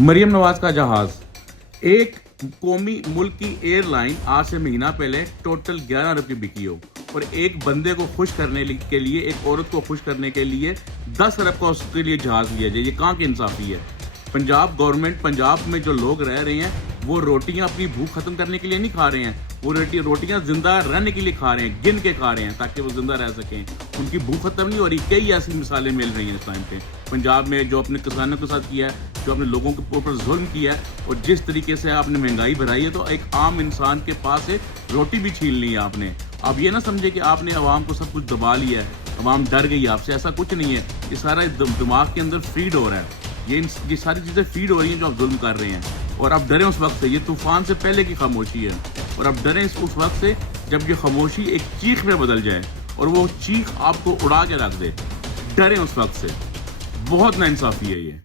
मरियम नवाज का जहाज। एक कौमी मुल्क की एयरलाइन आज से महीना पहले टोटल 11 अरब की बिकी हो और एक बंदे को खुश करने के लिए, एक औरत को खुश करने के लिए 10 अरब का उसके लिए जहाज लिया जाए। ये कहाँ की इंसाफी है? पंजाब गवर्नमेंट, पंजाब में जो लोग रह रहे हैं वो रोटियां अपनी भूख खत्म करने के लिए नहीं खा रहे हैं, वो रोटियां जिंदा रहने के लिए खा रहे हैं, गिन के खा रहे हैं ताकि वो जिंदा रह सकें। उनकी भूख खत्म नहीं हो रही। कई ऐसी मिसालें मिल रही हैं इस टाइम पे पंजाब में, जो अपने किसानों के साथ किया है, जो अपने लोगों के ऊपर जुल्म किया है और जिस तरीके से आपने महंगाई बढ़ाई है, तो एक आम इंसान के पास है रोटी भी छीन ली है आपने। आप ये ना समझे कि आपने आवाम को सब कुछ दबा लिया है, आवाम डर गई आपसे, ऐसा कुछ नहीं है। ये सारा दिमाग के अंदर फीड हो रहा है, ये सारी चीज़ें फीड हो रही हैं जो आप जुल्म कर रहे हैं। और आप डरें उस वक्त से, ये तूफान से पहले की खामोशी है, और आप डरें उस वक्त से जब ये खामोशी एक चीख में बदल जाए और वो चीख आपको उड़ा के रख दे। डरें उस वक्त से। बहुत नाइंसाफ़ी है ये।